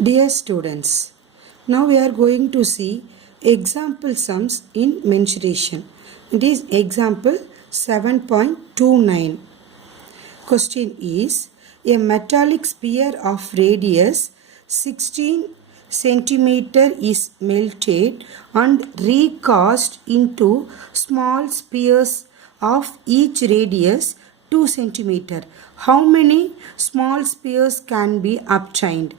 Dear students, now we are going to see example sums in mensuration. It is example 7.29. Question is, a metallic sphere of radius 16 centimeter is melted and recast into small spheres of each radius 2 centimeter. How many small spheres can be obtained?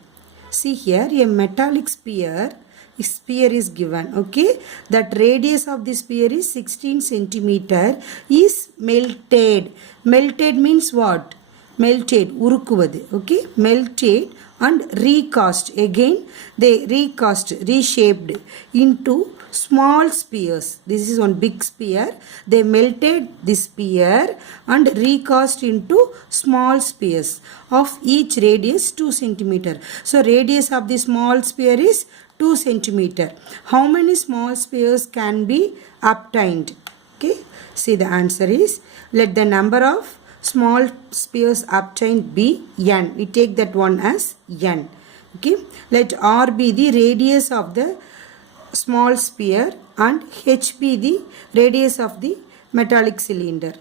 See here, a metallic sphere is given, okay. That radius of the sphere is 16 centimeter is melted. Melted means what? Melted, urukuvadu, okay. Melted and recast. Again, they reshaped into small spheres. This is one big sphere. They melted this sphere and recast into small spheres of each radius 2 centimeter. So radius of the small sphere is 2 centimeter. How many small spheres can be obtained? Okay. See, the answer is, let the number of small spheres obtained be n. We take that one as n. Okay. Let r be the radius of the small sphere and h be the radius of the metallic cylinder.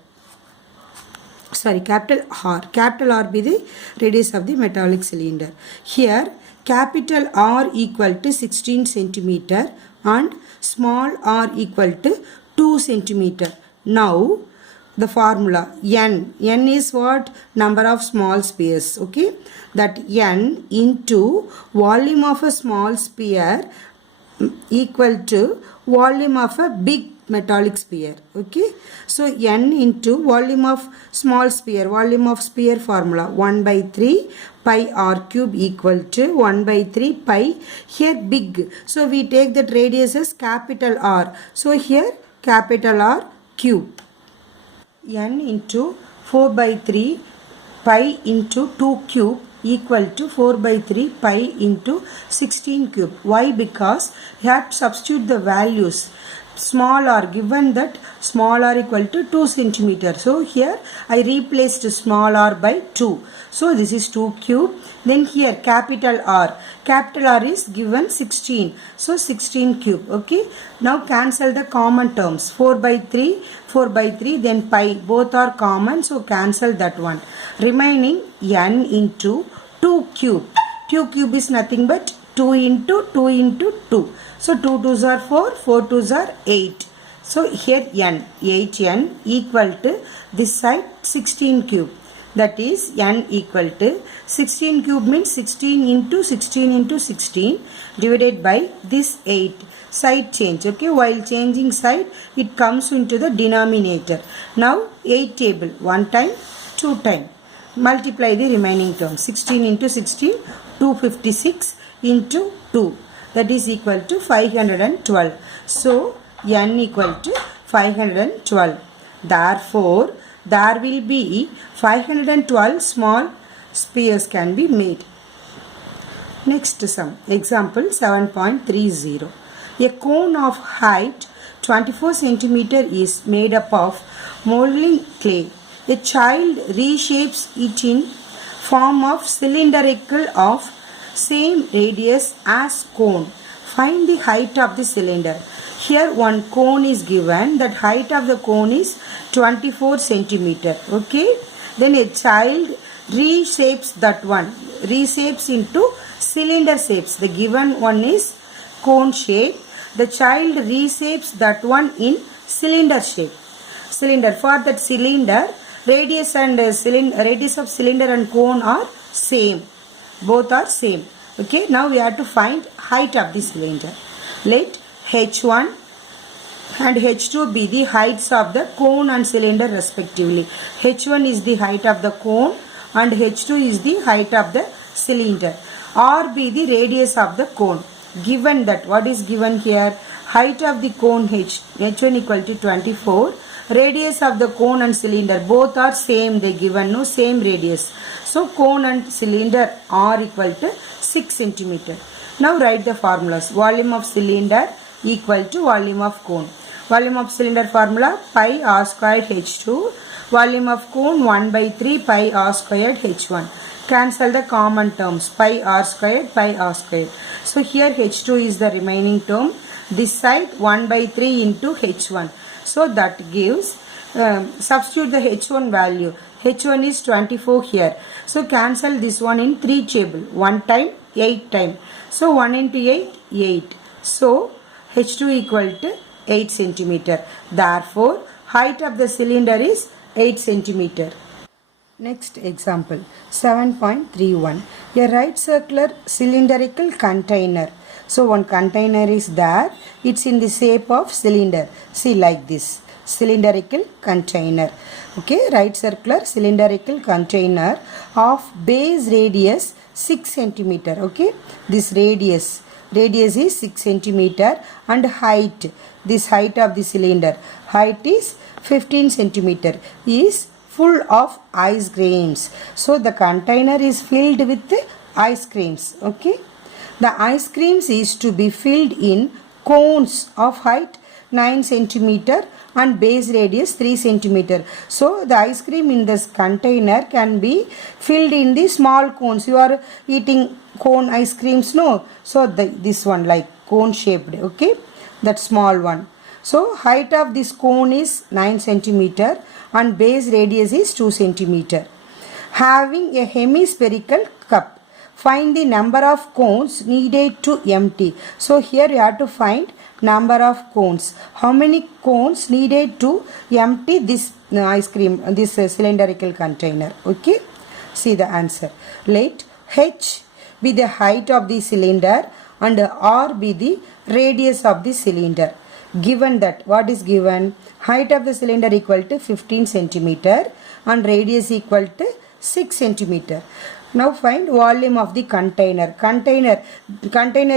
Sorry, capital R be the radius of the metallic cylinder. Here capital R equal to 16 centimeter and small r equal to 2 centimeter. Now the formula n is what? Number of small spheres, okay. That n into volume of a small sphere equal to volume of a big metallic sphere, okay. So n into volume of small sphere, volume of sphere formula 1 by 3 pi r cube equal to 1 by 3 pi. Here big, so we take that radius as capital R, so here capital R cube. N into 4 by 3 pi into 2 cube equal to 4 by 3 pi into 16 cube. Why? Because you have to substitute the values. Small r, given that small r equal to 2 centimeter. So here I replaced small r by 2. So this is 2 cube. Then here capital R. Capital R is given 16. So 16 cube. Okay. Now cancel the common terms. 4 by 3, 4 by 3, then pi. Both are common. So cancel that one. Remaining n into 2 cube. 2 cube is nothing but 2 into 2 into 2. So 2 2s are 4, 4 2s are 8. So here n, 8n equal to this side 16 cube. That is n equal to 16 cube means 16 into 16 into 16 divided by this 8. Side change, okay. While changing side, it comes into the denominator. Now 8 table, 1 time, 2 time. Multiply the remaining terms. 16 into 16, 256 into 2. That is equal to 512. So n equal to 512. Therefore, there will be 512 small spheres can be made. Next sum. Example 7.30. A cone of height 24 centimeter is made up of molding clay. A child reshapes it in form of cylindrical of same radius as cone. Find the height of the cylinder. Here one cone is given. That height of the cone is 24 centimeter. Okay. Then a child reshapes that one. Reshapes into cylinder shapes. The given one is cone shape. The child reshapes that one in cylinder shape. Cylinder. For that cylinder, radius and radius of cylinder and cone are same. Both are same. Okay. Now we have to find height of the cylinder. Let h1 and h2 be the heights of the cone and cylinder respectively. h1 is the height of the cone and h2 is the height of the cylinder. R be the radius of the cone. Given that, what is given here? Height of the cone h1 equal to 24. Radius of the cone and cylinder both are same. They given no same radius. So cone and cylinder are equal to 6 centimeter. Now write the formulas. Volume of cylinder equal to volume of cone. Volume of cylinder formula pi r squared h2. Volume of cone 1 by 3 pi r squared h1. cancel the common terms, pi r squared, pi r squared. So here h2 is the remaining term. This side 1 by 3 into h1. So that gives, substitute the h1 value. h1 is 24 here. So cancel this one in 3 table. 1 time, 8 time. So 1 into 8, 8. So h2 equal to 8 centimeter. Therefore, height of the cylinder is 8 centimeter. Next example, 7.31. A right circular cylindrical container. So one container is there. It's in the shape of cylinder. See, like this. Cylindrical container. Okay, right circular cylindrical container of base radius 6 centimeter. Okay, this radius is 6 centimeter, and height, this height of the cylinder, height is 15 centimeter, is full of ice creams. So the container is filled with ice creams. Okay, the ice creams is to be filled in cones of height 9 centimeter and base radius 3 centimeter. So the ice cream in this container can be filled in the small cones. You are eating cone ice creams, no? So this one like cone shaped. Okay, that small one. So height of this cone is 9 centimeter and base radius is 2 centimeter. Having a hemispherical cup. Find the number of cones needed to empty. So here you have to find number of cones. How many cones needed to empty this ice cream, this cylindrical container? Okay, see the answer. Let h be the height of the cylinder and r be the radius of the cylinder. Given that, what is given? Height of the cylinder equal to 15 centimeter and radius equal to 6 centimeter. Now find volume of the container. Container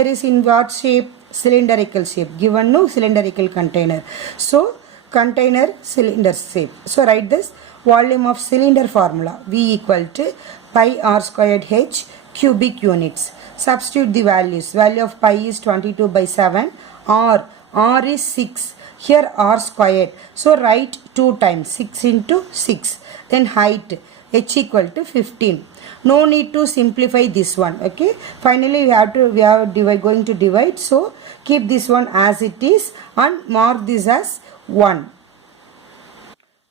is in what shape? Cylindrical shape. Given no cylindrical container. So container cylinder shape. So write this volume of cylinder formula. V equal to pi r squared h cubic units. Substitute the values. Value of pi is 22 by 7. R is 6. Here r squared. So write 2 times 6 into 6. Then height h equal to 15. No need to simplify this one. Okay. Finally, we are going to divide. So keep this one as it is and mark this as 1.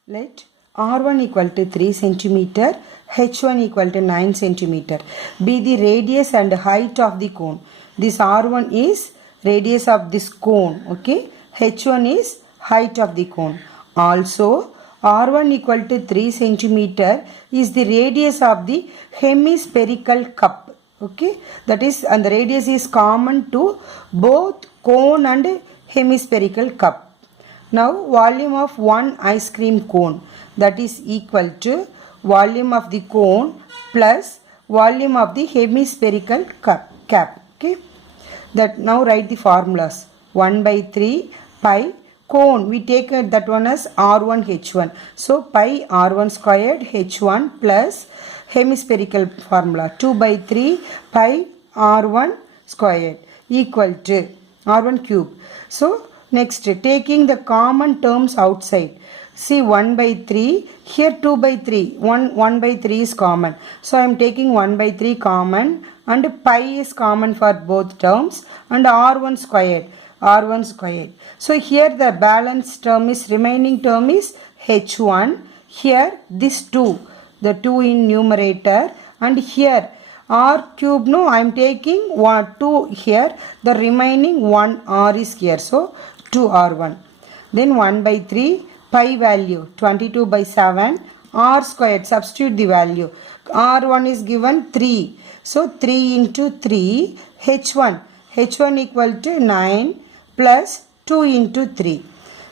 Let r1 equal to 3 centimeter, h1 equal to 9 centimeter. Be the radius and height of the cone. This r1 is radius of this cone. Okay. h1 is height of the cone. Also, r1 equal to 3 centimeter is the radius of the hemispherical cup. Okay, that is, and the radius is common to both cone and hemispherical cup. Now volume of one ice cream cone, that is equal to volume of the cone plus volume of the hemispherical cap. Okay, that now write the formulas. 1 by 3 pi cone, we take that one as r1 h1. So pi r1 squared h1 plus hemispherical formula 2 by 3 pi r1 squared equal to r1 cube. So next, taking the common terms outside. See 1 by 3, here 2 by 3, 1 by 3 is common. So I am taking 1 by 3 common and pi is common for both terms and r1 squared. So here the balance term is, remaining term is h1. Here this 2, the 2 in numerator, and here r cube, no, I am taking 2 here, the remaining 1 r is here. So 2r1. Then 1 by 3 pi value 22 by 7 r squared, substitute the value. r1 is given 3. So 3 into 3 h1 equal to 9 plus 2 into 3.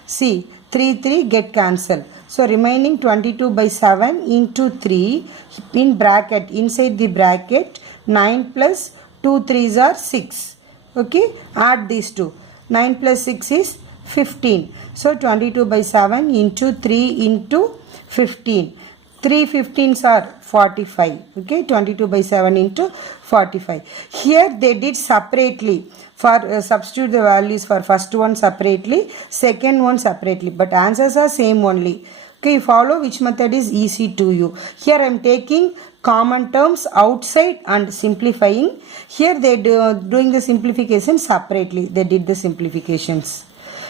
See, 3 get cancelled. So remaining 22 by 7 into 3 in bracket, inside the bracket 9 plus 2 3s are 6. Okay, add these two. 9 plus 6 is 15. So 22 by 7 into 3 into 15. 3 15s are 45. Okay, 22 by 7 into 45. Here they did separately. For substitute the values for first one separately, second one separately. But answers are same only. Okay, follow which method is easy to you. Here I am taking common terms outside and simplifying. Here they doing the simplification separately. They did the simplifications.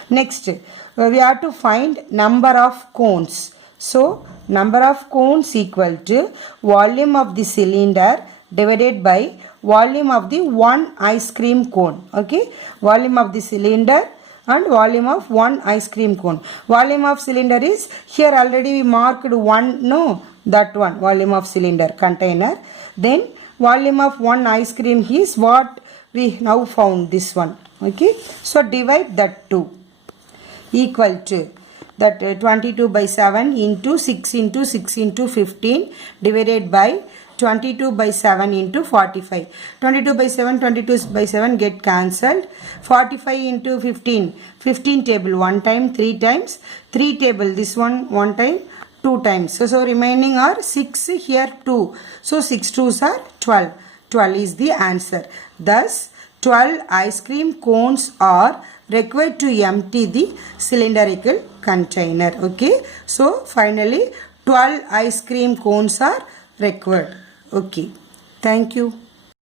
Next, we have to find number of cones. So, number of cones equal to volume of the cylinder divided by volume of the one ice cream cone. Okay, volume of the cylinder and volume of one ice cream cone. Volume of cylinder is, here already we marked one, no, that one, volume of cylinder container. Then volume of one ice cream is what we now found, this one. Okay, so divide that 2 equal to that 22 by 7 into 6 into 6 into 15 divided by 22 by 7 into 45. 22 by 7, 22 by 7 get cancelled. 45 into 15, 15 table 1 time, 3 times, 3 table this one 1 time, 2 times. So remaining are 6, here 2. So 6 2s are 12. 12 is the answer. Thus 12 ice cream cones are required to empty the cylindrical container. Okay, so finally 12 ice cream cones are required. Okay, thank you.